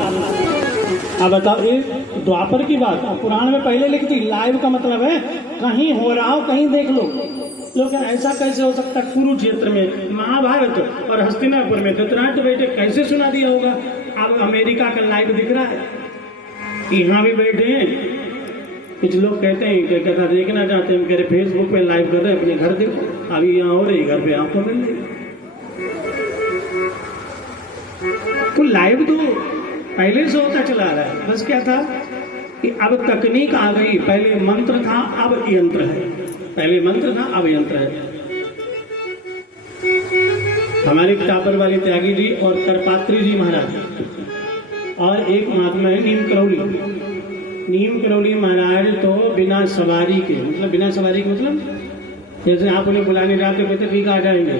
अब बताओ, ये द्वापर की बात पुराण में पहले लिखी थी। लाइव का मतलब है कहीं हो रहा हो कहीं देख लो। लोग ऐसा कैसे हो सकता है? कुरुक्षेत्र में, महाभारत और हस्तिनापुर में धृतराष्ट्र बैठे, कैसे सुना दिया होगा? अब अमेरिका का लाइव दिख रहा है, यहाँ भी बैठे हैं। कुछ लोग कहते हैं कि कहता देखना चाहते हैं, हम कह रहे फेसबुक पे लाइव कर रहे हैं, अपने घर देखो। अभी यहाँ हो रही, घर पे आपको मिल रही। तो लाइव तो पहले से होता चला रहा है। बस क्या था कि अब तकनीक आ गई। पहले मंत्र था, अब यंत्र है। पहले मंत्र था, अब यंत्र है। हमारे टापर वाले त्यागी जी और करपात्री जी महाराज और एक महात्मा है नीम करौली। नीम करौली महाराज तो बिना सवारी के, मतलब बिना सवारी के मतलब जैसे आप उन्हें बुलाने जाते कहते ठीक आ जाएंगे,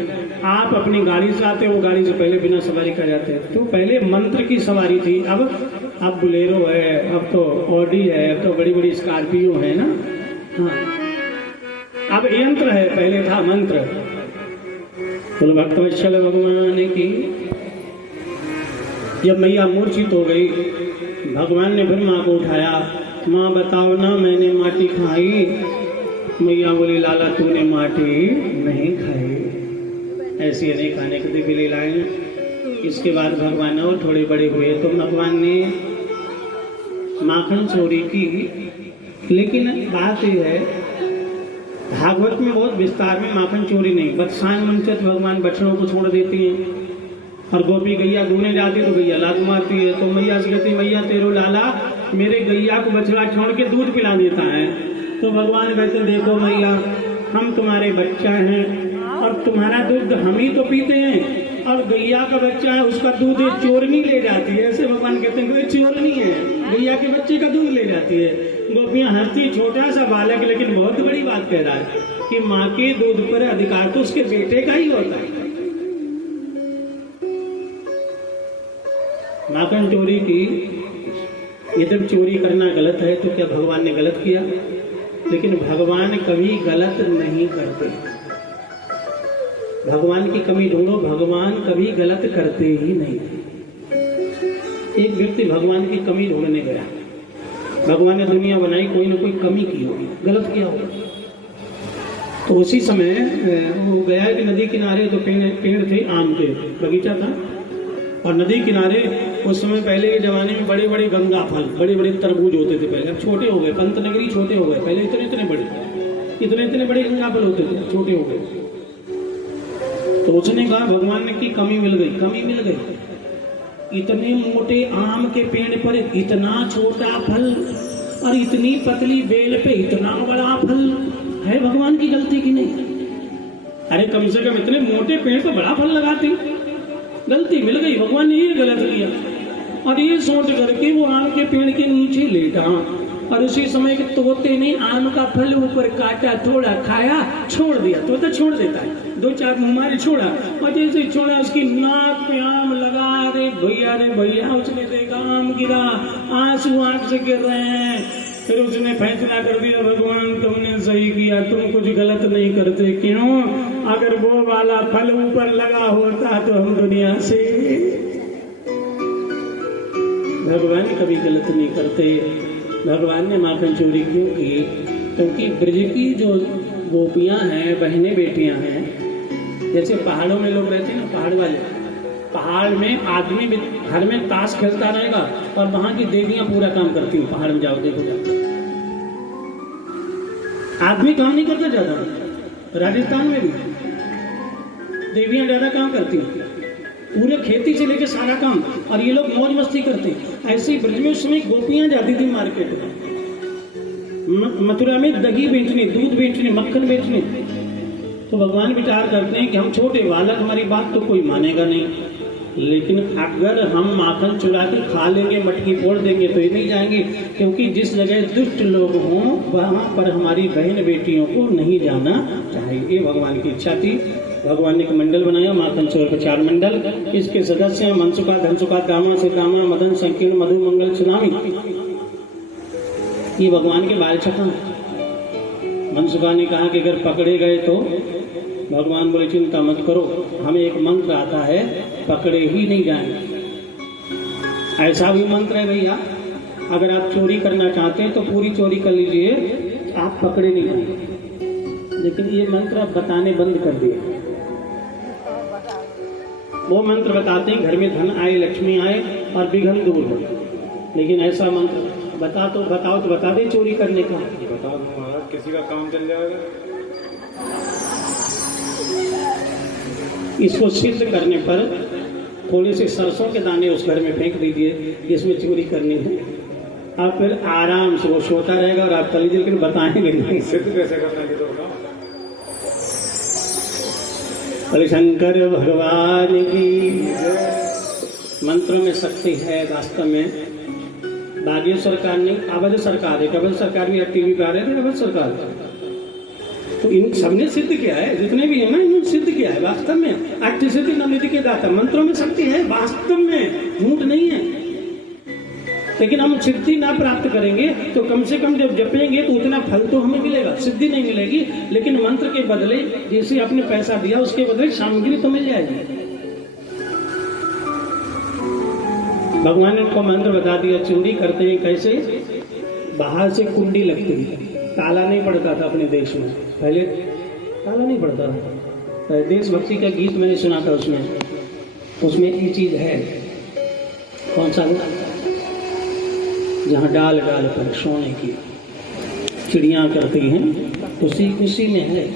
आप अपनी गाड़ी से आते हो, गाड़ी से पहले बिना सवारी का जाते हैं। तो पहले मंत्र की सवारी थी, अब बुलेरो है, अब तो ऑडी है, अब तो बड़ी बड़ी स्कॉर्पियो है ना। हाँ, अब यंत्र है, पहले था मंत्र। तो भक्तवत्सल भगवान की जब मैया मूर्छित हो गई, भगवान ने फिर माँ को उठाया। माँ बताओ ना, मैंने माटी खाई? मैया बोली लाला तूने माटी नहीं खाई। ऐसी अनेक खाने की दिव्य लीलाएं। इसके बाद भगवान और थोड़े बड़े हुए तो भगवान ने माखन चोरी की। लेकिन बात यह है, भागवत में बहुत विस्तार में माखन चोरी नहीं, बत्सान मंचत भगवान बछड़ों को छोड़ देती हैं और गोपी गैया दूने जाती तो गैया लात मारती है। तो मैया से कहती मैया तेरो लाला मेरे गैया को बछड़ा छोड़ के दूध पिला देता है। तो भगवान कहते देखो मैया, हम तुम्हारे बच्चा हैं और तुम्हारा दूध हम ही तो पीते हैं, और गैया का बच्चा है उसका दूध चोरनी ले जाती है। ऐसे भगवान कहते हैं चोरनी है, गैया के बच्चे का दूध ले जाती है। गोपियां हंसती, छोटा सा बालक लेकिन बहुत बड़ी बात कह रहा है कि माँ के दूध पर अधिकार तो उसके बेटे का ही होता है। माखन चोरी की। ये जब चोरी करना गलत है तो क्या भगवान ने गलत किया? लेकिन भगवान कभी गलत नहीं करते। भगवान की कमी ढूंढो, भगवान कभी गलत करते ही नहीं। एक व्यक्ति भगवान की कमी ढूंढने गया, भगवान ने दुनिया बनाई, कोई ना कोई कमी की होगी, गलत किया होगा। तो उसी समय वो गया कि नदी किनारे तो पेड़ थे, आम के बगीचा था, और नदी किनारे उस समय पहले के जमाने में बड़े बड़े गंगा फल, बड़े बड़े तरबूज होते थे। पहले अब छोटे हो गए, पंतनगरी छोटे हो गए, पहले इतने इतने बड़े गंगा फल होते थे, छोटे हो गए। तो उसने कहा भगवान ने की कमी मिल गई। इतने मोटे आम के पेड़ पर इतना छोटा फल और इतनी पतली बेल पे इतना बड़ा फल है, भगवान की गलती की नहीं? अरे कम से कम इतने मोटे पेड़ पर बड़ा फल लगाती, गलती मिल गई, भगवान ने ये गलत किया। और ये सोच करके वो आम के पेड़ के नीचे लेटा, और उसी समय के तोते ने आम का फल ऊपर काटा, थोड़ा खाया, छोड़ दिया। तोता छोड़ देता है, 2-4 मुँह छोड़ा, और जैसे छोड़ा उसकी नाक पे आम लगा। रे भैया, उसने देखा आम गिरा, आंसू आंख से गिर रहे हैं। फिर उसने फैसला कर दिया भगवान तुमने सही किया, तुम कुछ गलत नहीं करते। क्यों? अगर वो वाला फल ऊपर लगा होता तो हम दुनिया से। भगवान कभी गलत नहीं करते। भगवान ने माखन चोरी क्यों की? क्योंकि ब्रज की जो गोपियां हैं, बहनें बेटियां हैं, जैसे पहाड़ों में लोग रहते हैं ना, पहाड़ वाले, पहाड़ में आदमी घर में ताश खेलता रहेगा और वहां की देवियां पूरा काम करती हैं। पहाड़ में जाओ देखो, आदमी काम नहीं करता ज्यादा। राजस्थान में भी देवियां ज्यादा काम करती हैं, पूरे खेती से लेकर सारा काम, और ये लोग मौज मस्ती करते हैं। ऐसे ही ब्रज में उस समय गोपियां जाती थी मार्केट में, मथुरा में दही बेचने, दूध बेचने, मक्खन बेचने। तो भगवान विचार करते हैं कि हम छोटे बालक, हमारी बात तो कोई मानेगा नहीं, लेकिन अगर हम माखन चुरा के खा लेंगे, मटकी फोड़ देंगे तो ये नहीं जाएंगे, क्योंकि जिस जगह दुष्ट लोग हों वहां पर हमारी बहन बेटियों को नहीं जाना चाहिए। ये भगवान की इच्छा थी। भगवान ने एक मंडल बनाया, माखन चोर का 4 मंडल। इसके सदस्य हैं मनसुखा, धनसुखा, दामा से दामा, मदन, संकीर्ण, मधु, मंगल, सुनामी। ये भगवान के बाल छका। मनसुखा ने कहा कि अगर पकड़े गए तो भगवान बोले चिंता मत करो, हमें एक मंत्र आता है, पकड़े ही नहीं जाएंगे। ऐसा भी मंत्र है भैया, अगर आप चोरी करना चाहते हैं तो पूरी चोरी कर लीजिए, आप पकड़े नहीं जाएंगे। लेकिन ये मंत्र आप बताने बंद कर दिए। वो मंत्र बताते हैं घर में धन आए, लक्ष्मी आए और विघ्न दूर हो। लेकिन ऐसा मंत्र बताओ तो बता दे चोरी करने का। बता दो महाराज, किसी का काम चल जाएगा। इसको सिद्ध करने पर थोड़े से सरसों के दाने उस घर में फेंक दीजिए जिसमें चोरी करनी है, आप फिर आराम से वो सोता रहेगा और आप कल लेकिन बताएंगे नहीं। सिद्ध कैसे करना है तो बताओ। शंकर भगवान की मंत्रों में शक्ति है वास्तव में। बागेश्वर सरकार नहीं, अवध सरकार है, अवध सरकार भी टीवी पे आ रहे थे, अवध सरकार। तो इन सबने सिद्ध किया है, जितने भी है ना इन्होंने सिद्ध किया है वास्तव में। अष्टसिद्धि नवनिधि के दाता, मंत्रों में शक्ति है वास्तव में, झूठ नहीं है। लेकिन हम सिद्धि ना प्राप्त करेंगे तो कम से कम जब जपेंगे तो उतना फल तो हमें मिलेगा, सिद्धि नहीं मिलेगी। लेकिन मंत्र के बदले जैसे आपने पैसा दिया उसके बदले सामग्री तो मिल जाएगी। भगवान ने उनको मंत्र बता दिया। चोरी करते हैं कैसे? बाहर से कुंडी लगती है, ताला नहीं पड़ता था अपने देश में, पहले ताला नहीं पड़ता था। देशभक्ति का गीत मैंने सुना था, उसमें ये चीज है। कौन सा? जहाँ डाल डाल पर सोने की चिड़ियाँ करती हैं, उसी में है।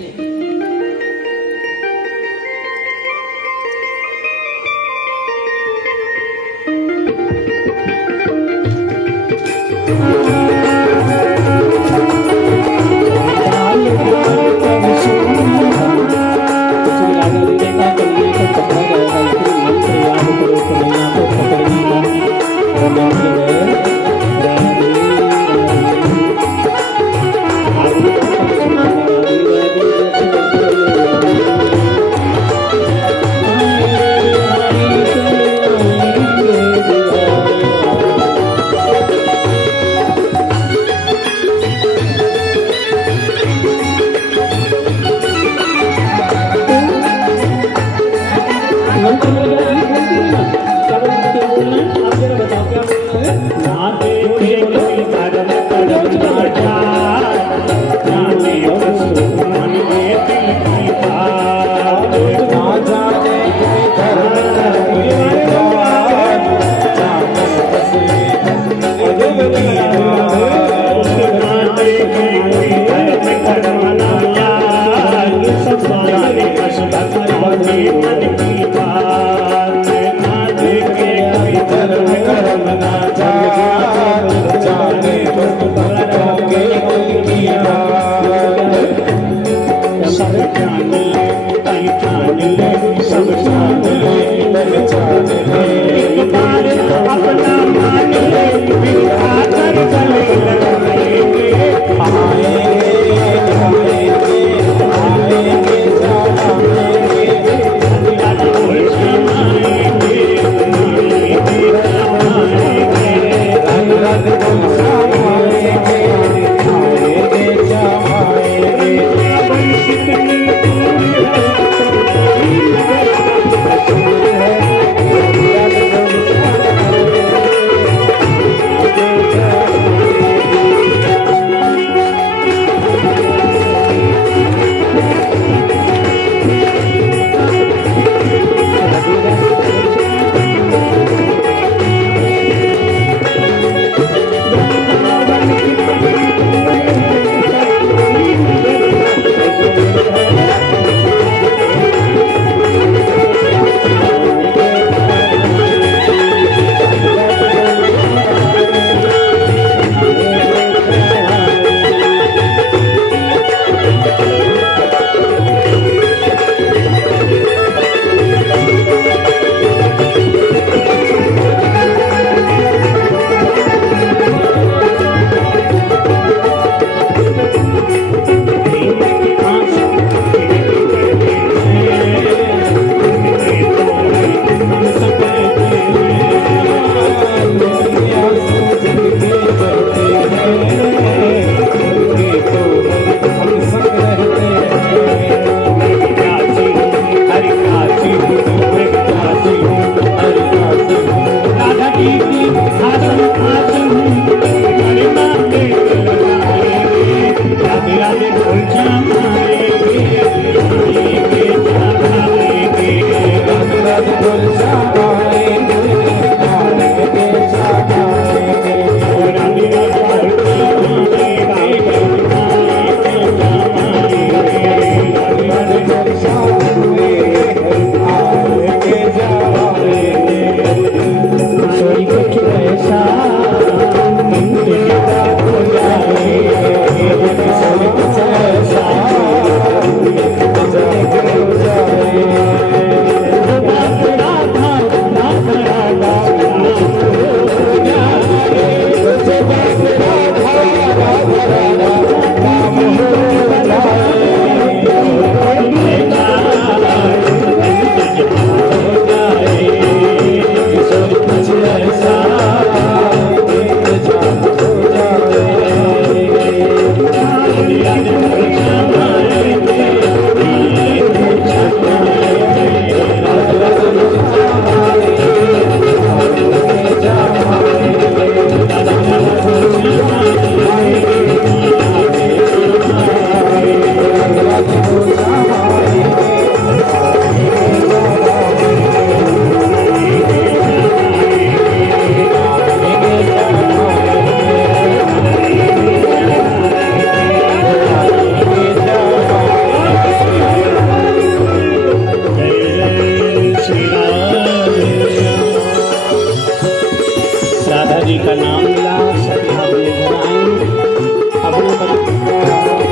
राधा जी का नाम लिया, सखी अपने घर आई,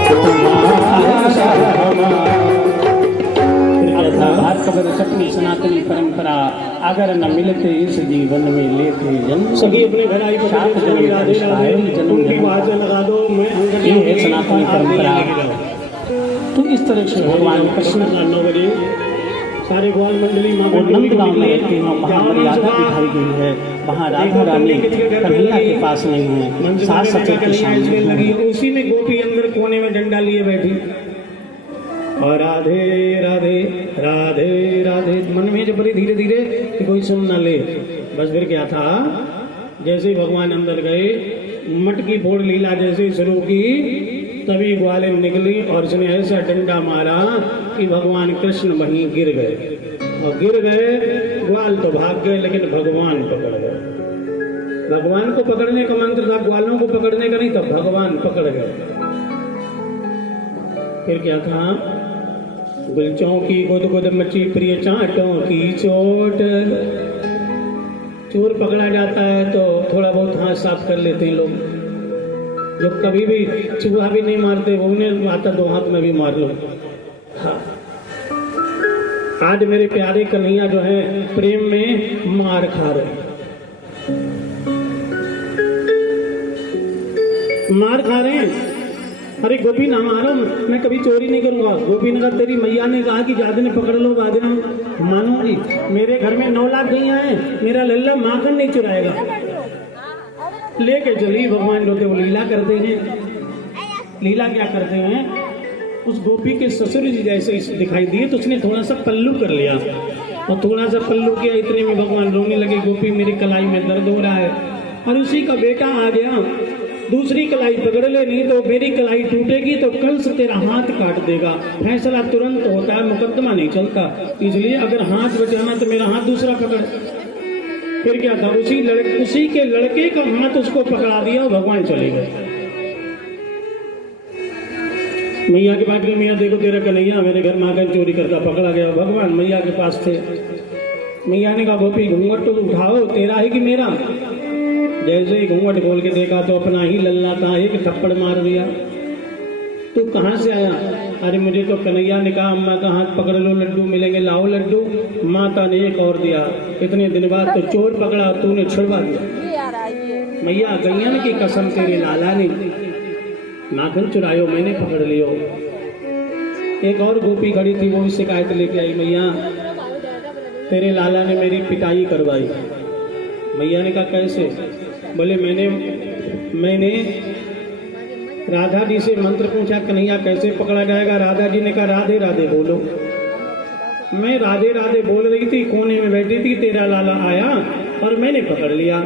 अपने भारत कबर सपनी सनातनी परंपरा, अगर न मिलते इस जीवन में लेते जन्म। सखी अपने घर आई, सात जन्म का रिश्ता है, जन्म उनकी बात से लगा दो, मैं ये है सनातनी परंपरा। तो इस तरह से भगवान कृष्ण सारे ग्वाल मंडली माँ और नंदगांव में रहती हैं, वहाँ मर्यादा दिखाई गई है, वहाँ राधा रानी कन्हैया के पास नहीं है, सास ससुर के सामने लगी, है। उसी में गोपी अंदर कोने में डंडा लिए बैठी और राधे राधे राधे राधे मन में जब बड़ी धीरे धीरे कि कोई सुन ना ले। बस फिर क्या था, जैसे ही भगवान अंदर गए, मटकी फोड़ लीला जैसे शुरू की, तभी ग्वालें निकली और उसने ऐसा डंडा मारा कि भगवान कृष्ण वहीं गिर गए, और गिर गए ग्वाल तो भाग गए, लेकिन भगवान पकड़ गए। भगवान को पकड़ने का मंत्र था, ग्वालों को पकड़ने का नहीं था, भगवान पकड़ गए। फिर क्या था, गुलचों की गुद गुद मची प्रिय चाटों की चोट। चोर पकड़ा जाता है तो थोड़ा बहुत हाथ साफ कर लेते हैं लोग, जो कभी भी चूहा भी नहीं मारते, वो उन्हें आता दो हाथ में भी मार लो। हाँ, आज मेरे प्यारे कन्हैया जो है प्रेम में मार खा रहे, मार खा रहे हैं। अरे गोपी ना मारो, मैं कभी चोरी नहीं करूंगा। गोपी ने कहा, तेरी मैया ने कहा कि ज्यादा ने पकड़ लो, बाद में मानूंगी। मेरे घर में 9 लाख गैया हैं, मेरा लल्ला माखन नहीं चुराएगा। लेके चली भगवान जो थे वो लीला करते हैं। लीला क्या करते हैं, उस गोपी के ससुर जी जैसे दिखाई दिए तो उसने थोड़ा सा पल्लू कर लिया, और थोड़ा सा पल्लू किया, इतने में भगवान रोने लगे। गोपी मेरी कलाई में दर्द हो रहा है, और उसी का बेटा आ गया, दूसरी कलाई पकड़ ले, नहीं तो मेरी कलाई टूटेगी तो कल से तेरा हाथ काट देगा। फैसला तुरंत होता है, मुकदमा नहीं चलता, इसलिए अगर हाथ बचाना तो मेरा हाथ दूसरा पकड़। फिर क्या था, उसी के लड़के का हाथ उसको पकड़ा दिया, भगवान चले गए। मैया के पास गए, मैया देखो तेरा कन्हैया मेरे घर माखन चोरी करता पकड़ा गया। भगवान मैया के पास थे। मैया ने कहा, गोपी घूंघट तो उठाओ, तेरा है कि मेरा? जैसे ही घूंघट खोल के देखा तो अपना ही लल्ला था, एक थप्पड़ मार दिया। तू कहाँ से आया? अरे मुझे तो कन्हैया ने कहा, अम्मा का हाथ पकड़ लो, लड्डू मिलेंगे, लाओ लड्डू। माता ने एक और दिया। इतने दिन बाद तो चोर पकड़ा, तूने छुड़वा दिया। मैया गैया की कसम, तेरे लाला ने नाखन चुरायो, मैंने पकड़ लियो। एक और गोपी खड़ी थी, वो भी शिकायत लेके आई, मैया तेरे लाला ने मेरी पिटाई करवाई। मैया ने कहा, कैसे? बोले मैंने राधा जी से मंत्र पूछा, कन्हैया कैसे पकड़ा जाएगा? राधा जी ने कहा, राधे राधे बोलो। मैं राधे राधे बोल रही थी, कोने में बैठी थी, तेरा लाला आया और मैंने पकड़ लिया।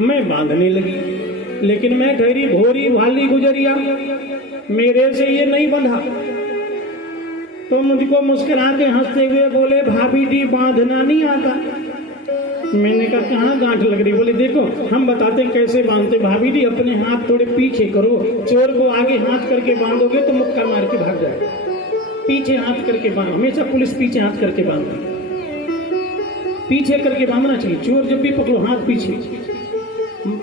मैं बांधने लगी, लेकिन मैं ठहरी भोरी भाली गुजरिया, मेरे से ये नहीं बंधा। तो मुझको मुस्कुरा के हंसते हुए बोले, भाभी जी बांधना नहीं आता। मैंने कहा, कहाँ गांठ लग रही? बोले, देखो हम बताते हैं कैसे बांधते। भाभी जी अपने हाथ थोड़े पीछे करो, चोर को आगे हाथ करके बांधोगे तो मुक्का मार के भाग जाएगा। पीछे हाथ करके बांधो, हमेशा पुलिस पीछे हाथ करके बांधो, पीछे करके बांधना चाहिए। चोर जब भी पकड़ो हाथ पीछे,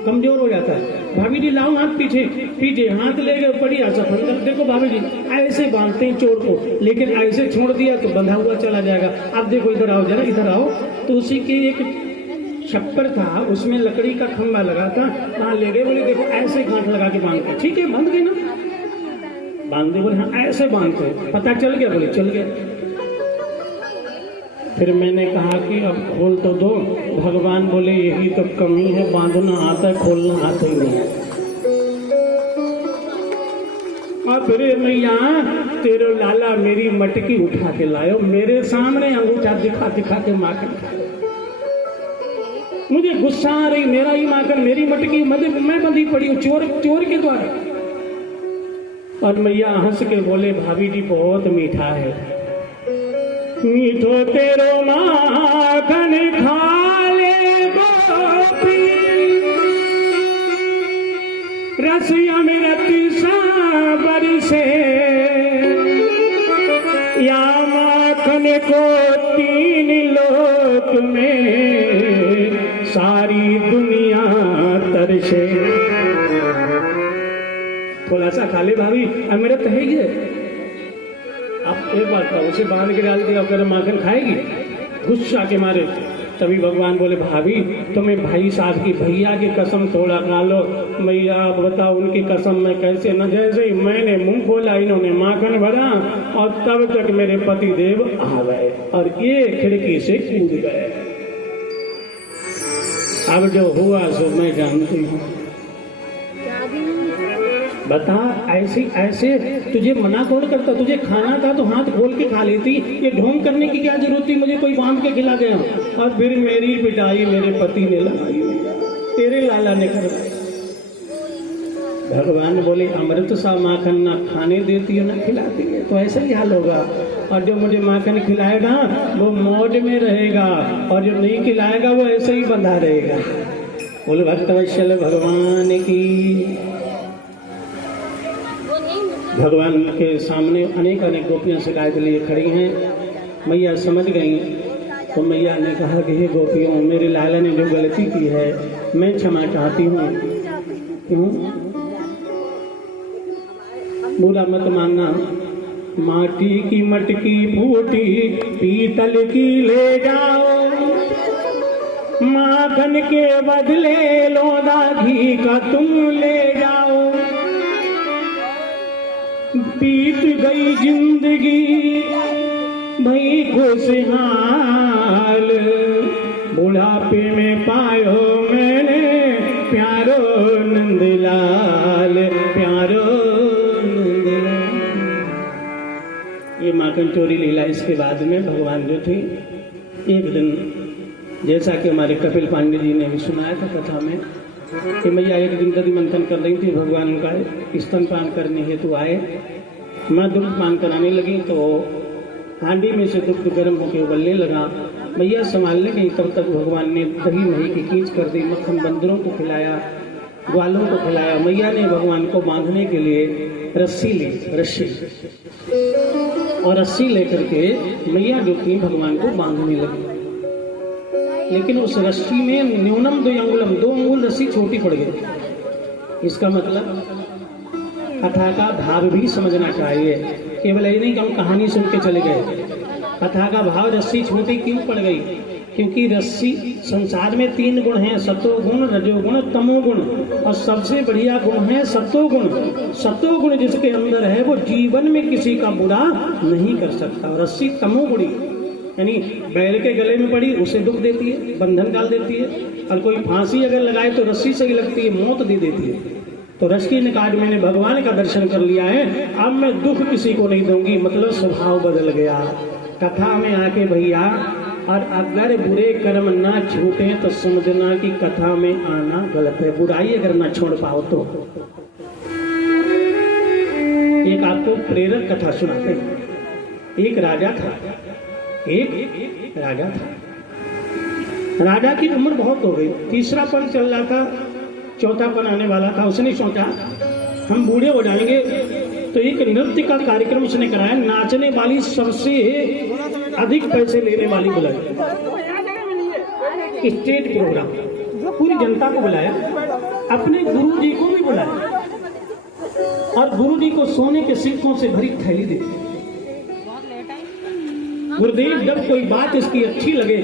कमजोर हो जाता है। भाभी जी लाओ हाथ पीछे, पीछे हाथ ले गए, बढ़िया सफल। देखो भाभी जी ऐसे बांधते हैं चोर को, लेकिन ऐसे छोड़ दिया तो बंधा हुआ चला जाएगा। अब देखो इधर आओ, जरा इधर आओ। तो उसी के एक छप्पर था, उसमें लकड़ी का खंभा लगा था, वहां ले गए। बोले देखो ऐसे गांठ लगा के बांधते। ठीक है, बांध गए ना, बांध दे। बोले हाँ ऐसे बांधते। पता चल गया? बोले चल गया। फिर मैंने कहा कि अब खोल तो दो। भगवान बोले, यही तो कमी है, बांधना आता है, खोलना आता ही नहीं। अरे मैया तेरे लाला मेरी मटकी उठा के लायो, मेरे सामने अंगूठा दिखा दिखा के माखन खा। मुझे गुस्सा आ रही, मेरा ही माखन, मेरी मटकी, मैं बंधी पड़ी हूँ चोर के द्वारा। और मैया हंस के बोले, भाभी जी बहुत मीठा है, मीठो तेरो माखन खा ले गोपी, रस अमृत सा बरसे, या माखन को 3 लोक में सारी दुनिया तरसे। थोड़ा सा खा ले भाभी, अमृत है ये। अब एक बात का उसे बांध के डाल दिया, अगर माखन खाएगी गुस्सा के मारे। तभी भगवान बोले भाभी तुम्हें भाई साहब की भैया की कसम थोड़ा खा लो। भैया आप बताओ उनकी कसम में कैसे न, जैसे ही मैंने मुंह खोला इन्होंने माखन भरा और तब तक मेरे पति देव आ गए और ये खिड़की से कूद गए। अब जो हुआ सो मैं जानती हूँ। बता ऐसे ऐसे तुझे मना कौन करता? तुझे खाना था तो हाथ खोल के खा लेती, ये ढोंग करने की क्या जरूरत थी? मुझे कोई बांध के खिला गया और फिर मेरी पिटाई मेरे पति ने लगाई, तेरे लाला ने करवाई। भगवान बोले अमृत सा माखन ना खाने देती है ना खिलाती है, तो ऐसा ही हाल होगा। और जो मुझे माखन खिलाएगा वो मौज में रहेगा और जो नहीं खिलाएगा वो ऐसे ही बंधा रहेगा। बोले भक्तवत्सल भगवान की। भगवान के सामने अनेक अनेक गोपियां शिकायत के लिए खड़ी हैं। मैया समझ गई तो मैया ने कहा कि हे गोपियों, मेरे लाला ने जो गलती की है मैं क्षमा चाहती हूँ। क्यों? बुरा मत मानना। माटी की मटकी फूटी पीतल की ले जाओ, माखन के बदले लोदा घी का तुम ले जाओ। बीत गई जिंदगी भई खुशहाल, बुढ़ापे में पायो मैंने प्यारो नंदलाल, प्यारो नंदलाल। ये माखन चोरी लीला। इसके बाद में भगवान जो थे एक दिन, जैसा कि हमारे कपिल पांडे जी ने भी सुनाया था कथा में, कि मैया एक दिन दधि मंथन कर रही थी, भगवान का स्तनपान करने हेतु आए। मैं दुग्ध पान कराने लगी तो हांडी में से दुग्ध गर्म होकर उबलने लगा। मैया संभालने गई, तब तक भगवान ने दही मही की खींच कर दी, मक्खन बंदरों को खिलाया, ग्वालों को खिलाया। मैया ने भगवान को बांधने के लिए रस्सी ली, और रस्सी लेकर के मैया जो थी भगवान को बांधने लगी। लेकिन उस रस्सी में न्यूनम 2 अंगुलम, 2 अंगुल रस्सी छोटी पड़ गई। इसका मतलब कथा का भाव भी समझना चाहिए। केवल ये नहीं कि हम कहानी सुन के चले गए। कथा का भाव रस्सी छोटी क्यों पड़ गई? क्योंकि रस्सी, संसार में 3 गुण हैं, सत्वगुण, रजोगुण, तमोगुण, और सबसे बढ़िया गुण है सत्वगुण। सत्वगुण जिसके अंदर है वो जीवन में किसी का बुरा नहीं कर सकता। रस्सी तमोगुणी, यानी बैल के गले में पड़ी उसे दुख देती है, बंधन डाल देती है। और कोई फांसी अगर लगाए तो रस्सी से ही लगती है, मौत दे देती है। तो रस्सी ने कहा मैंने भगवान का दर्शन कर लिया है, अब मैं दुख किसी को नहीं दूंगी। मतलब स्वभाव बदल गया कथा में आके भैया। और अगर बुरे कर्म ना छूटे तो समझना कि कथा में आना गलत है। बुराई अगर ना छोड़ पाओ तो। एक आपको प्रेरक कथा सुनाते हैं। एक राजा था, एक राजा था। राजा की उम्र बहुत हो गई, तीसरा पल चल रहा था, चौथा पल आने वाला था। उसने सोचा हम बूढ़े हो जाएंगे, तो एक नृत्य का कार्यक्रम उसने कराया। नाचने वाली सबसे अधिक पैसे लेने वाली बुलाई, स्टेज प्रोग्राम, पूरी जनता को बुलाया, अपने गुरु जी को भी बुलाया, और गुरु जी को सोने के सिक्कों से भरी थैली दी। गुरुदेव जब कोई बात इसकी अच्छी लगे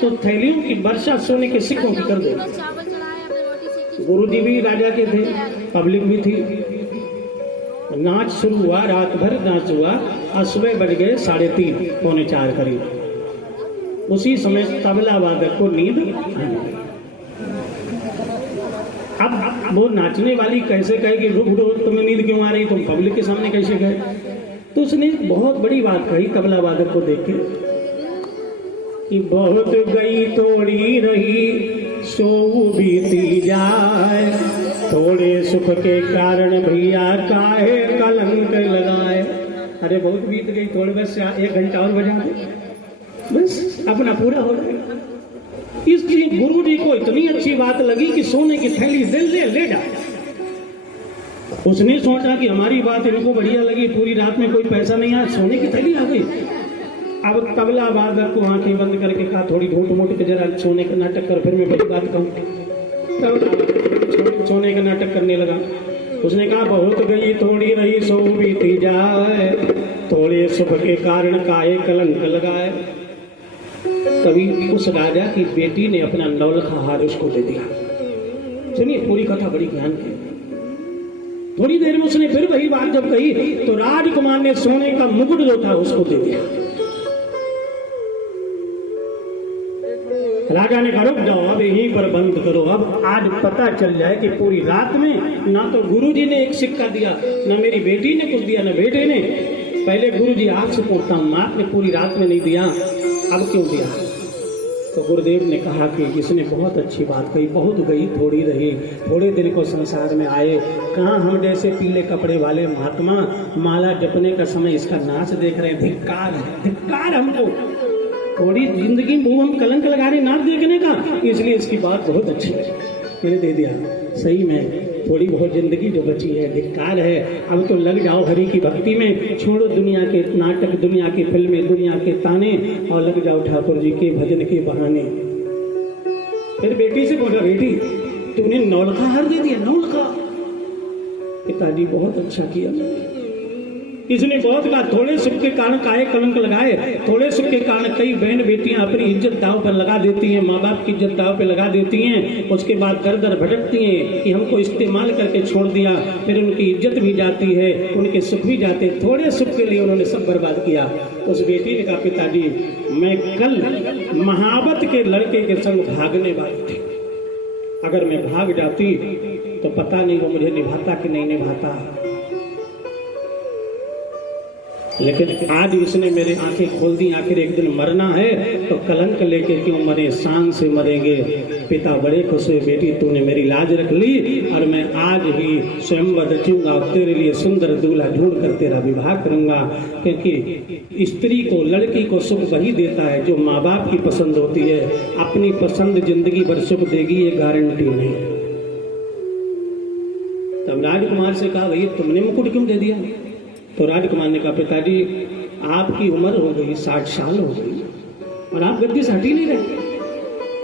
तो थैलियों की वर्षा सोने के सिक्कों की कर दे। गुरुजी भी राजा के थे, पब्लिक भी थी। नाच शुरू हुआ, रात भर नाच हुआ, और सुबह बज गए 3:30 पौने 4 करीब। उसी समय तबला वादक को नींद आई। अब वो नाचने वाली कैसे कहे कि रुक दो, तुम्हें नींद क्यों आ रही, तुम पब्लिक के सामने कैसे गए? तो उसने बहुत बड़ी बात कही तबला वादक को देख के कि बहुत गई तोड़ी रही सो बीती जाए, थोड़े सुख के कारण भैया काहे कलंक लगाए। अरे बहुत बीत गई, थोड़े बस 1 घंटा और बजा दे, बस अपना पूरा हो गया। इसलिए गुरु जी को इतनी अच्छी बात लगी कि सोने की थैली ले डाल। उसने सोचा कि हमारी बात इनको बढ़िया लगी, पूरी रात में कोई पैसा नहीं आया, सोने की थैली आ गई। अब तबला वादक को आंखें बंद करके कहा थोड़ी झूठ मूठ के जरा सोने का नाटक कर, फिर मैं बड़ी बात कहूँ। तबला सोने का नाटक करने लगा। उसने कहा बहुत गई थोड़ी रही सो बीती जाए, थोड़े सुख के कारण काहे कलंक लगाए। तभी उस राजा की बेटी ने अपना नौलखा हार उसको दे दिया। सुनिए पूरी कथा बड़ी ज्ञान की। थोड़ी देर में उसने फिर वही बात जब कही तो राजकुमार ने सोने का मुकुट जो था उसको दे दिया। राजा ने कहा रुक जाओ, अब यहीं पर बंद करो। अब आज पता चल जाए कि पूरी रात में ना तो गुरुजी ने एक सिक्का दिया, ना मेरी बेटी ने कुछ दिया, ना बेटे ने। पहले गुरुजी आपसे पूछता हूं, माँ ने पूरी रात में नहीं दिया, अब क्यों दिया? तो गुरुदेव ने कहा कि इसने बहुत अच्छी बात कही, बहुत गई थोड़ी रही, थोड़े दिन को संसार में आए। कहाँ हम जैसे पीले कपड़े वाले महात्मा माला जपने का समय इसका नाच देख रहे हैं। धिक्कार है, धिक्कार हमको। थोड़ी जिंदगी मुंह हम कलंक लगा रहे नाच देखने का, इसलिए इसकी बात बहुत अच्छी है, मैंने दे दिया। सही में थोड़ी बहुत जिंदगी जो बची है, धिक्कार है। अब तो लग जाओ हरि की भक्ति में, छोड़ो दुनिया के नाटक, दुनिया की फिल्में, दुनिया के ताने, और लग जाओ ठाकुर जी के भजन के बहाने। फिर बेटी से बोला, बेटी तूने नौलखा हार दे दिया, नौलखा। पिताजी बहुत अच्छा किया। इसने बहुत कहा थोड़े सुख के कारण काहे कलंक लगाए, थोड़े सुख के कारण कई बहन बेटियां अपनी इज्जत दांव पर लगा देती हैं, माँ बाप की इज्जत दांव पे लगा देती हैं। उसके बाद दर दर भटकती हैं कि हमको इस्तेमाल करके छोड़ दिया, फिर उनकी इज्जत भी जाती है, उनके सुख भी जाते हैं। थोड़े सुख के लिए उन्होंने सब बर्बाद किया। उस बेटी ने कहा, पिताजी मैं कल महावत के लड़के के संग भागने वाली थी, अगर मैं भाग जाती तो पता नहीं वो मुझे निभाता कि नहीं निभाता, लेकिन आज इसने मेरे आंखें खोल दी। आखिर एक दिन मरना है तो कलंक लेके क्यों मरे, शान से मरेंगे। पिता बड़े खुश हुए, बेटी तूने मेरी लाज रख ली और मैं आज ही स्वयंवर रचूंगा और तेरे लिए सुंदर दूल्हा ढूंढ कर तेरा विवाह करूंगा। क्योंकि स्त्री को, लड़की को सुख वही देता है जो माँ बाप की पसंद होती है। अपनी पसंद जिंदगी भर सुख देगी ये गारंटी नहीं। तब राजकुमार से कहा, भैया तुमने मुकुट क्यों दे दिया? तो राजकुमार ने कहा, पिताजी आपकी उम्र हो गई, 60 साल हो गई और आप गद्दी से हट ही नहीं रहे।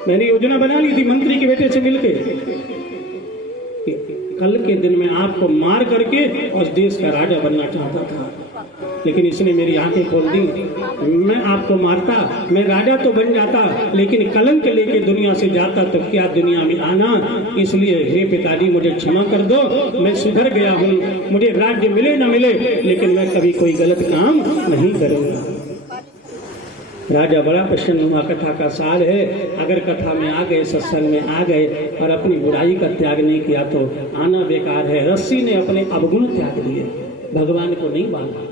मैंने योजना बना ली थी मंत्री के बेटे से मिलके, कल के दिन में आपको मार करके और देश का राजा बनना चाहता था, लेकिन इसने मेरी आंखें खोल दी। मैं आपको मारता, मैं राजा तो बन जाता, लेकिन कलंक लेके दुनिया से जाता तो क्या दुनिया में आना। इसलिए हे पिताजी मुझे क्षमा कर दो, मैं सुधर गया हूँ, मुझे राज्य मिले न मिले, लेकिन मैं कभी कोई गलत काम नहीं करूँगा। राजा बड़ा प्रसन्न हुआ। कथा का सार है, अगर कथा में आ गए, सत्संग में आ गए और अपनी बुराई का त्याग नहीं किया तो आना बेकार है। रस्सी ने अपने अवगुण त्याग दिए, भगवान को नहीं बांधा।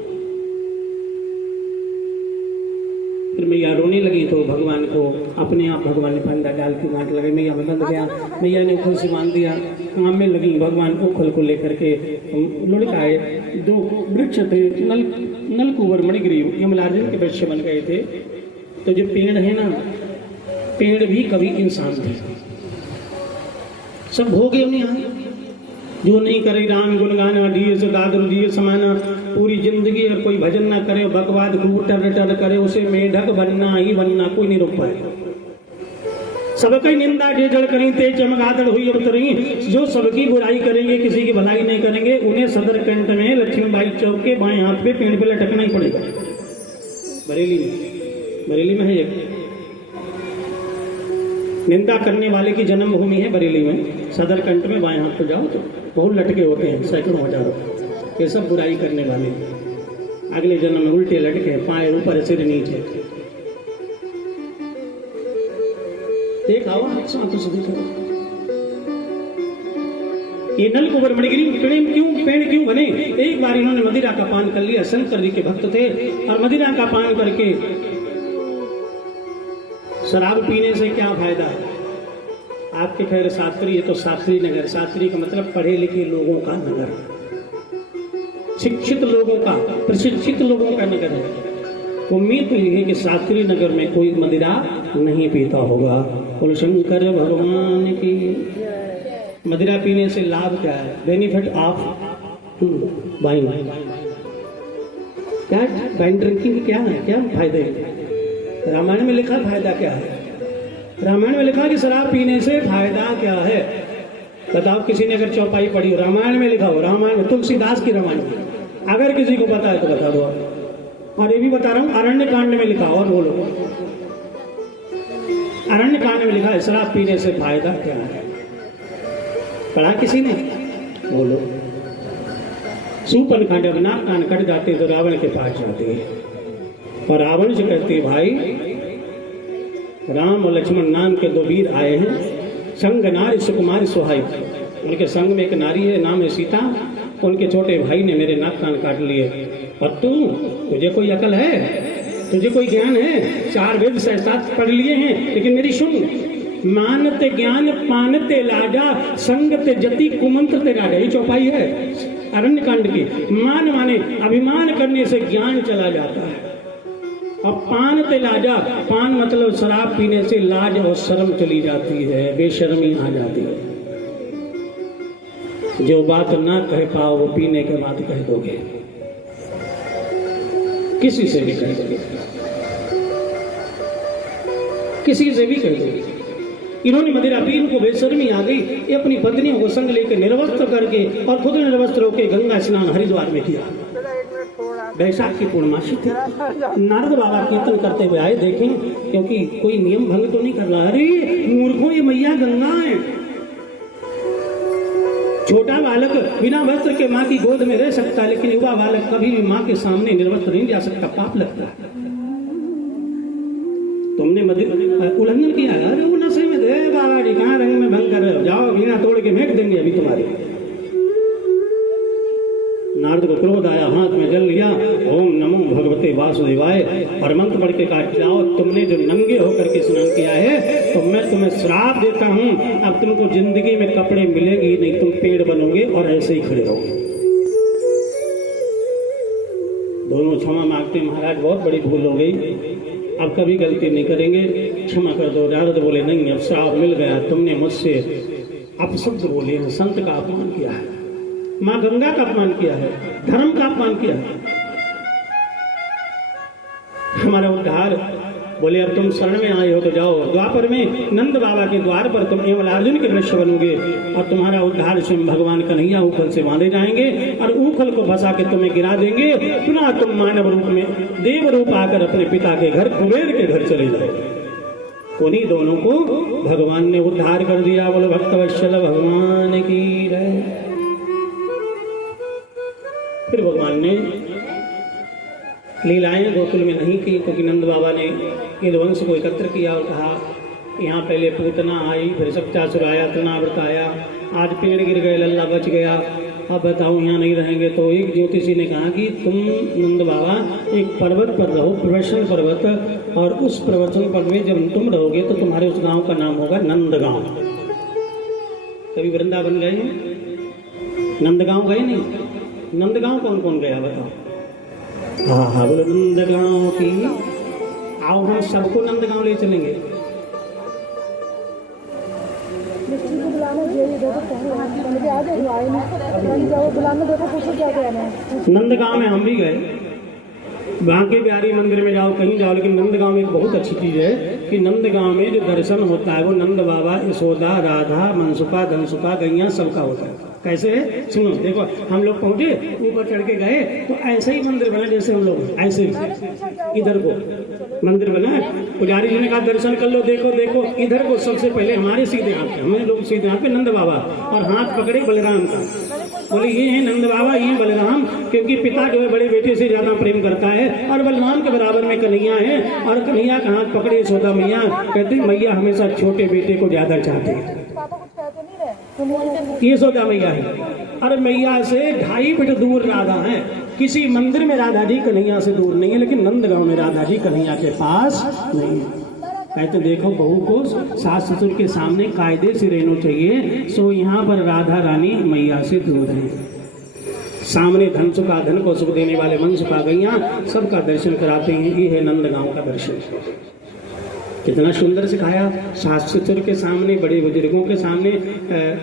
फिर मैया रोने लगी तो भगवान को अपने आप भगवान ने फंदा डाल के गांठ लगे, मैया में बंध गया। मैया ने उखल से बांध दिया, काम में लगी। भगवान उखल को लेकर के लुढ़काए। 2 वृक्ष थे, नलकुवर मणिग्रीव यमलार्जुन के वृक्ष बन गए थे। तो जो पेड़ है ना, पेड़ भी कभी इंसान थे, सब हो गए उन्हें। जो नहीं करे राम गुण गाना, दिए से दादर दिए समाना, पूरी जिंदगी अगर कोई भजन ना करे, बकवाद खूब टर टर करे, उसे मेढक बनना ही बनना, कोई नहीं रोक पाएगा। सबकी निंदा जे जड़ करी ते चमगादड़ हुई अब तरी। जो सबकी बुराई करेंगे, किसी की भलाई नहीं करेंगे, उन्हें सदर कंठ में लक्ष्मीबाई चौक के बाएं हाथ पे पेड़ पे लटकना ही पड़ेगा। बरेली में है एक निंदा करने वाले की जन्मभूमि है बरेली में। सदर कंठ में बाएं हाथ पे जाओ तो बहुत लटके होते हैं, सैकड़ों हजारों। ये सब बुराई करने वाले अगले जन्म में उल्टे लटके, पाए ऊपर सिर नीचे। देखा ये नलकुबर मणिगिरी पेड़ क्यों बने? एक बार इन्होंने मदिरा का पान कर लिया। शंकर जी के भक्त थे और मदिरा का पान करके, शराब पीने से क्या फायदा है? आपके खैर शास्त्री है तो शास्त्री नगर, शास्त्री का मतलब पढ़े लिखे लोगों का नगर, शिक्षित लोगों का, प्रशिक्षित लोगों का नगर है। उम्मीद तो यह है कि शास्त्री नगर में कोई मदिरा नहीं पीता होगा। बोलो शंकर भगवान की। मदिरा पीने से लाभ क्या है? Benefit of wine. क्या वाइन ड्रिंकिंग क्या है, क्या फायदे हैं? रामायण में लिखा फायदा क्या है? रामायण में लिखा कि शराब पीने से फायदा क्या है? बताओ, किसी ने अगर चौपाई पढ़ी हो, रामायण में लिखा हो, रामायण में, तुलसीदास की रामायण में, अगर किसी को पता है तो बता दो। और ये भी बता रहा हूं, अरण्य कांड में लिखा। और बोलो, अरण्य कांड में लिखा है शराब पीने से फायदा क्या है? पढ़ा किसी ने? बोलो। सूपन खंड नाक कान कट जाते तो रावण के पास जाते हैं और रावण से कहते भाई, राम और लक्ष्मण नाम के दो वीर आए हैं, संग नारी सुकुमारी सुहाई। उनके संग में एक नारी है, नाम है सीता। उनके छोटे भाई ने मेरे नाक कान काट लिए। और तुझे कोई अकल है? तुझे कोई ज्ञान है? 4 वेद शास्त्र पढ़ लिए हैं, लेकिन मेरी सुन। मानते ज्ञान पानते लाजा, संगते जति कुमंत्रते राजा। ये चौपाई है अरण्य कांड की। मान माने अभिमान करने से ज्ञान चला जाता है। और पानते लाजा, पान मतलब शराब पीने से लाज और शर्म चली जाती है, बेशर्मी आ जाती है। जो बात ना कह पाओ वो पीने के बाद कह दोगे, किसी से भी कह दोगे, किसी से भी कह दोगे। इन्होंने मदिरा पी, इनको बेशर्मी आ गई। ये अपनी पत्नियों को संग लेकर निर्वस्त्र करके और खुद निर्वस्त्र होकर गंगा स्नान हरिद्वार में किया। बैसाख की पूर्णमासी थी। नारद बाबा कीर्तन करते हुए आए, देखें क्योंकि कोई नियम भंग तो नहीं कर रहा। अरे मूर्खों, ये मैया गंगा है। छोटा बालक बिना वस्त्र के माँ की गोद में रह सकता, लेकिन युवा बालक कभी भी माँ के सामने निर्वस्त्र नहीं जा सकता, पाप लगता है। तुमने उल्लंघन किया। अरे वो नशे में दे बाबा जी, कहाँ रंग में भंग कर रहे हो, जाओ बिना तोड़ के फेंक देंगे अभी तुम्हारे। नारद को क्रोध आया, हाथ में जल लिया, ओम नमो भगवते वासुदेवाय, और मंत्र पढ़ के कहा, जाओ तुमने जो नंगे होकर के स्नान किया है तो मैं तुम्हें श्राप देता हूं, अब तुमको जिंदगी में कपड़े मिलेंगे नहीं, तुम पेड़ बनोगे और ऐसे ही खड़े रहोगे। दोनों क्षमा मांगते, महाराज बहुत बड़ी भूल हो गई, अब कभी गलती नहीं करेंगे, क्षमा कर दो। नारद बोले, नहीं, अब श्राप मिल गया, तुमने मुझसे अपशब्द बोले हैं, संत का अपमान किया है, माँ गंगा का अपमान किया है, धर्म का अपमान किया है। हमारा उद्धार। बोले, अब तुम शरण में आए हो तो जाओ। द्वापर में नंद बाबा के द्वार पर तुम एवं अर्जुन के दृश्य बनोगे और तुम्हारा उद्धार स्वयं भगवान कन्हैया उखल से बांधे जाएंगे और उखल को फंसा के तुम्हें गिरा देंगे। पुनः तुम मानव रूप में देव रूप आकर अपने पिता के घर, कुबेर के घर चले जाओ। उन्हीं दोनों को भगवान ने उद्धार कर दिया। बोलो भक्तवत्सल भगवान की जय। फिर भगवान ने लीलाएं गोकुल में नहीं की, क्योंकि नंद बाबा ने यदुवंश को एकत्र किया और कहा, यहाँ पहले पूतना आई, फिर सप्तासुर आया, तृणाव्रत आया, आज पेड़ गिर गए, लल्ला बच गया, अब बताओ यहाँ नहीं रहेंगे। तो एक ज्योतिषी ने कहा कि तुम नंद बाबा एक पर्वत पर रहो, प्रवचन पर्वत, और उस प्रवचन पर्वत में जब तुम रहोगे तो तुम्हारे उस गांव का नाम होगा नंदगांव। कभी वृंदावन गए हैं? नंदगांव गए नहीं? नंदगांव कौन कौन गया बताओ? हाँ, बोलो नंदगांव की। आओ हम सबको नंदगांव ले चलेंगे। नंदगांव में हम भी गए, बांके बिहारी मंदिर में जाओ, कहीं जाओ, लेकिन नंदगांव में एक बहुत अच्छी चीज है कि नंदगांव में जो दर्शन होता है वो नंद बाबा, यशोदा, राधा, मनसुखा, धनसुखा, गैया सबका होता है। कैसे है सुनो, देखो, हम लोग पहुंचे, ऊपर चढ़ के गए तो ऐसे ही मंदिर बना जैसे हम लोग ऐसे इधर को मंदिर बना। पुजारी जी ने कहा दर्शन कर लो, देखो देखो, इधर को सबसे पहले हमारे सीधे हाथ पे, हमें लोग सीधे हाथ पे नंद बाबा, और हाथ पकड़े बलराम का। बोले ये है नंद बाबा, ये बलराम, क्योंकि पिता जो है बड़े बेटे से ज्यादा प्रेम करता है, और बलराम के बराबर में कन्हैया है, और कन्हैया का हाथ पकड़े यशोदा मैया। कहते मैया हमेशा छोटे बेटे को ज्यादा चाहते हैं, ये यशोदा मैया है। और मैया से 2.5 फीट दूर राधा है। किसी मंदिर में राधा जी कन्हैया से दूर नहीं है, लेकिन नंदगांव में राधा जी कन्हैया के पास नहीं है। कहते देखो, बहू को सास ससुर के सामने कायदे से रहना चाहिए, सो यहाँ पर राधा रानी मैया से दूर है। सामने धन सुखा, धन को सुख देने वाले मन सुखा गैया, सबका दर्शन कराते हैं। ये है नंदगांव का दर्शन। कितना सुंदर सिखाया। सास ससुर के सामने, बड़े बुजुर्गों के सामने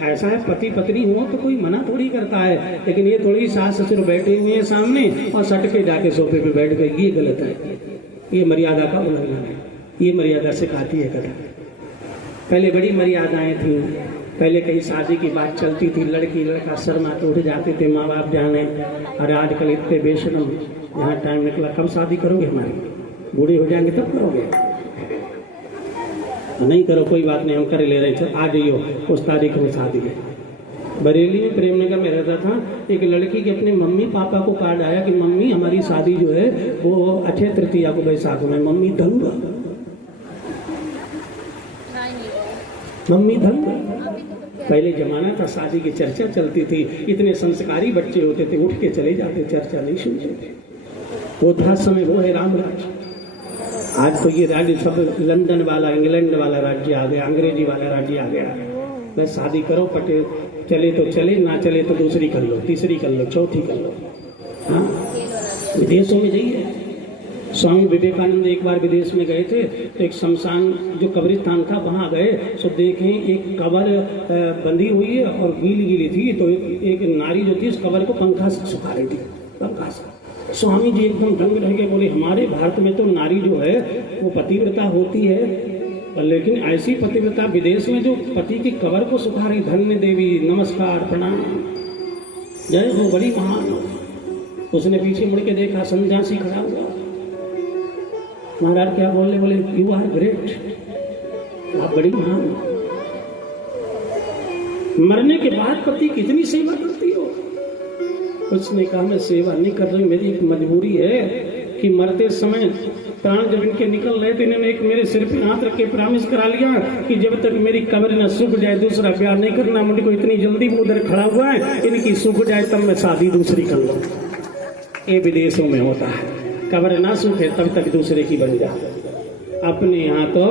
ऐसा है, पति पत्नी हो तो कोई मना थोड़ी करता है, लेकिन ये थोड़ी सास ससुर बैठे हुए हैं सामने और सट के जाके सोफे पे बैठ गए, ये गलत है, ये मर्यादा का उल्लंघन है। ये मर्यादा सिखाती है कथा। पहले बड़ी मर्यादाएं थी, पहले कहीं शादी की बात चलती थी, लड़की लड़का शर्मा के उठ जाते थे, माँ बाप जाने। अरे आजकल इतने बेशरम, यहाँ टाइम निकला, कब शादी करोगे? हमारी बूढ़े हो जाएंगे तब करोगे? नहीं करो, कोई बात नहीं, हम कर ले रहे थे, आ जाइयो उस तारीख में शादी है। बरेली में प्रेम नगर में रहता था, एक लड़की के अपने मम्मी पापा को कार्ड आया कि मम्मी हमारी शादी जो है वो अक्षय तृतीया को बैसाख में, मम्मी धन मम्मी धन। पहले जमाना था, शादी की चर्चा चलती थी, इतने संस्कारी बच्चे होते थे, उठ के चले जाते, चर्चा नहीं सुनते थे। वो था समय, वो है रामराज। आज तो ये राज्य सब लंदन वाला, इंग्लैंड वाला राज्य आ गया, अंग्रेजी वाला राज्य आ गया। बस शादी करो, पटे चले तो चले, ना चले तो दूसरी कर लो, तीसरी कर लो, चौथी कर लो। हाँ, विदेशों में जाइए। स्वामी विवेकानंद एक बार विदेश में गए थे, तो एक शमशान जो कब्रिस्तान था वहाँ गए, तो देखें एक कबर बंधी हुई है और गीली गीली थी, तो एक नारी जो थी उस कबर को पंखा से सुखा रही थी, पंखा से। स्वामी जी एकदम दंग रह गए, बोले हमारे भारत में तो नारी जो है वो पतिव्रता होती है, लेकिन ऐसी पतिव्रता विदेश में जो पति की कबर को सुखा रही, धन्य देवी, नमस्कार, प्रणाम, जय हो, बड़ी महान हो। उसने पीछे मुड़ के देखा, सन्यासी खड़ा हुआ। महाराज क्या बोले? बोले यू आर ग्रेट, आप बड़ी महान हो। मरने के बाद पति कितनी सेवा करती हो? उसने कहा मैं सेवा नहीं कर रही, मेरी एक मजबूरी है कि मरते समय प्राण जब इनके निकल रहे थे, इन्होंने एक मेरे सिर पे हाथ रख के प्रॉमिस करा लिया कि जब तक मेरी कब्र न सूख जाए दूसरा ब्याह नहीं करना। मुझको इतनी जल्दी वो उधर खड़ा हुआ है, इनकी सूख जाए तब मैं शादी दूसरी कर लूँ। ये विदेशों में होता है, कब्र ना सूखे तब तक दूसरे की बन जा। अपने यहाँ तो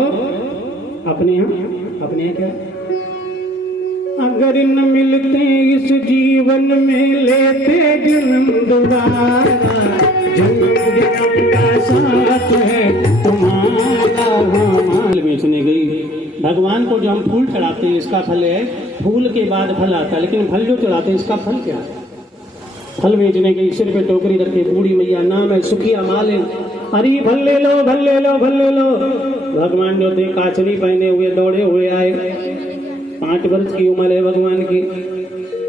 अपने यहाँ क्या, अगर न मिलते इस जीवन में लेते जन्म दोबारा, जन्म का साथ है तुम्हारा। माल बेचने गई, भगवान को जो हम फूल चढ़ाते हैं इसका फल है, फूल के बाद फल आता है, लेकिन फल जो चढ़ाते हैं इसका फल क्या है? फल बेचने गई, सिर पे टोकरी रखे, बूढ़ी मैया, नाम है सुखिया माल है, अरे फल ले लो, फल ले लो, फल ले लो। भगवान जो थे काचनी पहने हुए दौड़े हुए आए, 5 वर्ष की उम्र है भगवान की,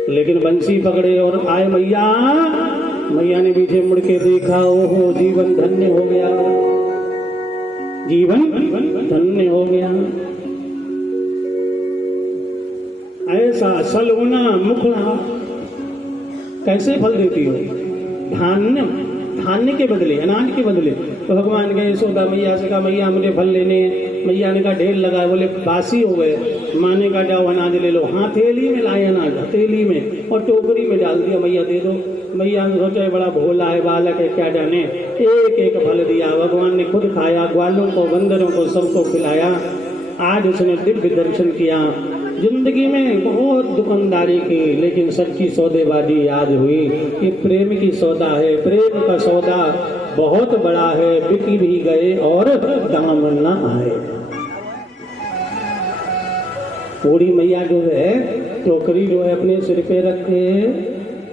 लेकिन बंसी पकड़े और आए मैया। मैया ने पीछे मुड़ के देखा, ओहो जीवन धन्य हो गया, जीवन धन्य हो गया। ऐसा सलूना मुखड़ा कैसे फल देती हो? धान्य के बदले, अनाज के बदले। तो भगवान गए यशोदा मैया से कहा मैया मुझे फल लेने। मैया ने कहा ढेर लगा, बोले बासी हो गए। माँ ने कहा जाओ अनाज ले लो। हथेली में लाए अनाज, हथेली में, और टोकरी में डाल दिया, मैया दे दो। मैया ने सोचा बड़ा भोला है, बालक है, क्या जाने, एक एक फल दिया। भगवान ने खुद खाया, ग्वालों को, बंदरों को, सबको खिलाया। आज उसने दिव्य दर्शन किया। जिंदगी में बहुत दुकानदारी की, लेकिन सच्ची सौदेबाजी याद हुई कि प्रेम की सौदा है। प्रेम का सौदा बहुत बड़ा है, बिकी भी गए और दाम न आए। बूढ़ी मैया जो है टोकरी जो है अपने सिर पे रखे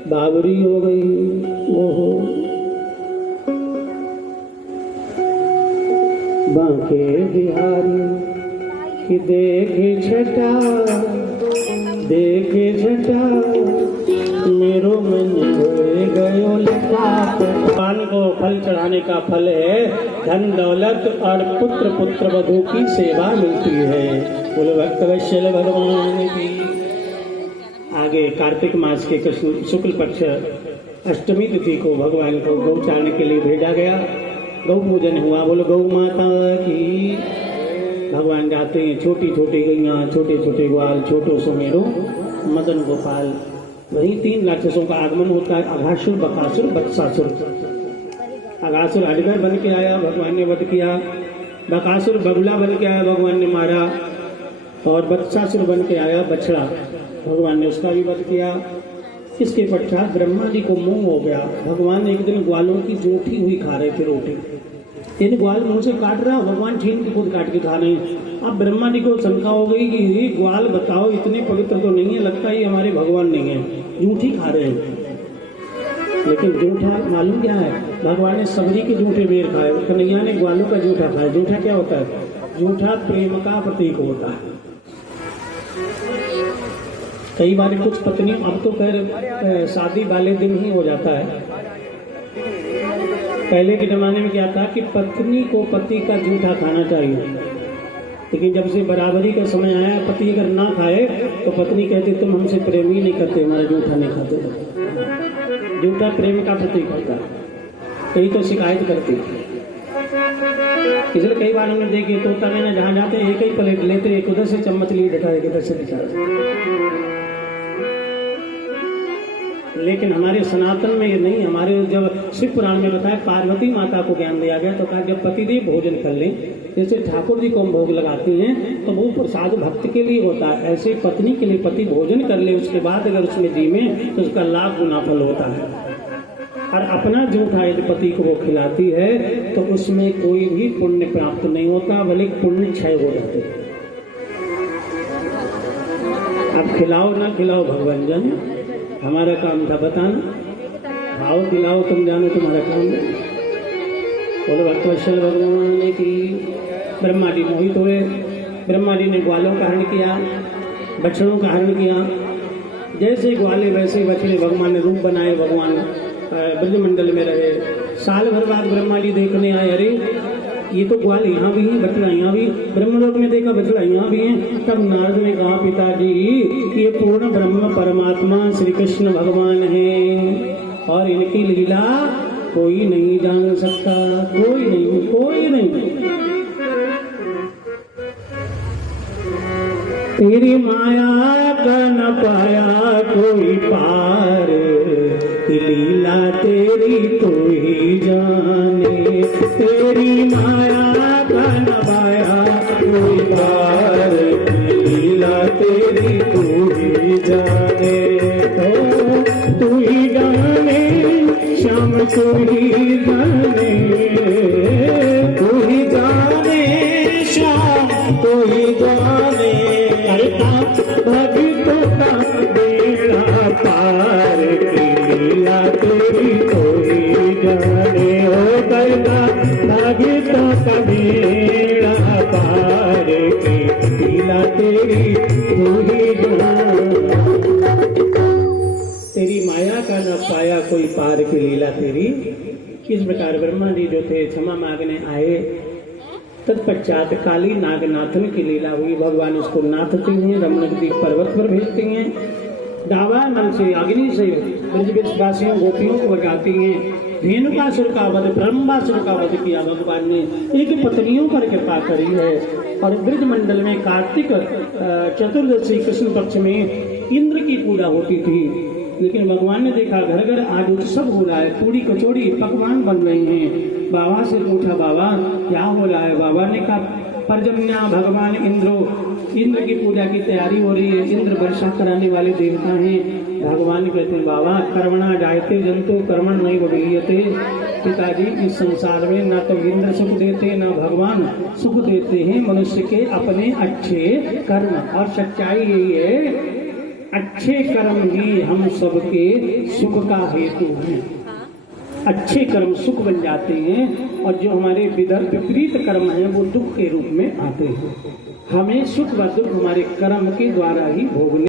बावरी हो गई। ओहो बांके बिहारी कि देखे छटा मेरो मन होए गयो लिखात। भगवान को फल चढ़ाने का फल है धन दौलत और पुत्र पुत्र वधू की सेवा मिलती है। बोलो भक्तवत्सल भगवान की। आगे कार्तिक मास के कृष्ण शुक्ल पक्ष अष्टमी तिथि को भगवान को गौ चारने के लिए भेजा गया। गौ पूजन हुआ। बोलो गौ माता की। भगवान जाते हैं, छोटी छोटी गैया, छोटे छोटे ग्वाल, छोटो सुमेरो, मदन गोपाल। वही 3 राक्षसों का आगमन होता है, अघासुर, बकासुर, बत्सासुर। अघासुर अजगर बन के आया, भगवान ने वध किया। बकासुर बगुला बन के आया, भगवान ने मारा। और बत्सासुर बन के आया बछड़ा, भगवान ने उसका भी वध किया। इसके पश्चात ब्रह्मा जी को मोह हो गया। भगवान एक दिन ग्वालों की जूठी हुई खा रहे थे रोटी। इन ग्वाल मुंह से काट रहा, भगवान छीन के खुद काट के खा रहे हैं। अब ब्रह्मा जी को शंका हो गई कि ग्वाल बताओ इतने पवित्र तो नहीं है, लगता है ये हमारे भगवान नहीं है, जूठी खा रहे हैं। लेकिन जूठा मालूम क्या है? भगवान ने सबरी के जूठे बेर खाए, कन्हैया ने ग्वालों का जूठा खाया। जूठा क्या होता है? झूठा प्रेम का प्रतीक होता है। कई बार कुछ पत्नियों, अब तो खैर शादी वाले दिन ही हो जाता है, पहले के जमाने में क्या था कि पत्नी को पति का जूठा खाना चाहिए, लेकिन जब से बराबरी का समय आया, पति अगर ना खाए तो पत्नी कहती तुम हमसे प्रेम ही नहीं करते, हमारा जूठा नहीं खाते। जूठा प्रेम का प्रतीक होता है, कई तो शिकायत करती। इसलिए कई बार हमने देखे तोता मैंने जहाँ जाते एक ही प्लेट लेते, एक उधर से चम्मच ली उठा, एक उधर से दिखा। लेकिन हमारे सनातन में ये नहीं। हमारे जब शिव पुराण में बताया, पार्वती माता को ज्ञान दिया गया तो कहा जब पतिदेव भोजन कर लें, जैसे ठाकुर जी को हम भोग लगाते हैं तो वो प्रसाद भक्त के लिए होता है, ऐसे पत्नी के लिए पति भोजन कर ले, उसके बाद अगर उसमें जीवे तो उसका लाभ गुना फल होता है। और अपना जूठा यदि पति को वो खिलाती है तो उसमें कोई भी पुण्य प्राप्त नहीं होता, बल्कि पुण्य क्षय हो जाते। अब खिलाओ ना खिलाओ भगवान जाने, हमारा काम था बताना, खाओ खिलाओ तुम जानो तुम्हारा काम है। बोलो भक्तवत्सल भगवान की। ब्रह्मा जी मोहित हुए, ब्रह्मा जी ने ग्वालों का हरण किया, बछड़ों का हरण किया। जैसे ग्वाले वैसे बछड़े भगवान ने रूप बनाए, भगवान ब्रजमंडल में रहे। साल भर बाद ब्रह्मा जी देखने आए, अरे ये तो ग्वाल यहाँ भी है, बछड़ा यहाँ भी। ब्रह्मलोक में देखा बछड़ा यहाँ भी है। तब नारद ने कहा पिताजी ये पूर्ण ब्रह्म परमात्मा श्री कृष्ण भगवान हैं और इनकी लीला कोई नहीं जान सकता, कोई नहीं, कोई नहीं। तेरी माया का न पाया कोई पार, लीला तेरी तो ही जाने। तेरी माया का न पाया कोई पार, लीला तेरी तू ही जाने। तू ही जाने श्याम, तू ही जाने, तू ही जाने श्याम, तू ही जाने। भक्तों का बेड़ा पार, लीला तेरी तो ही जाने। हो करता भक्तों का बेड़ा पार, लीला तेरी तो ही जाने। तेरी माया का न पाया कोई पार की लीला तेरी। किस प्रकार ब्रह्मा जी जो थे क्षमा मांगने आए, तत्पश्चात काली नागनाथन की लीला हुई। भगवान उसको नाथते हैं, रमणद्वीप पर्वत पर भेजते हैं, दावानल से अग्नि से ब्रजवासियों गोपियों को बचाती हैं। धेनुकासुर का वध, ब्रह्मासुर का वध किया भगवान ने, एक पत्नियों पर कृपा करी है। और ब्रजमंडल में कार्तिक चतुर्दशी कृष्ण पक्ष में इंद्र की पूजा होती थी, लेकिन भगवान ने देखा घर घर आज उत्सव हो रहा है, पूरी कचौड़ी पकवान बन रहे हैं। बाबा से पूछा बाबा क्या हो रहा है? बाबा ने कहा पर्जन्या भगवान इंद्र की पूजा की तैयारी हो रही है, इंद्र वर्षा कराने वाले देवता हैं। भगवान कहते बाबा कर्मणा जायते जंतु कर्मण नहीं बढ़ियते। पिताजी इस संसार में ना तो इंद्र सुख देते ना भगवान सुख देते हैं, मनुष्य के अपने अच्छे कर्म। और सच्चाई यही है, अच्छे कर्म ही हम सबके सुख का हेतु हैं। अच्छे कर्म सुख बन जाते हैं और जो हमारे विपरीत कर्म हैं वो दुख के रूप में आते हैं। हमें सुख व दुख हमारे कर्म के द्वारा ही भोगने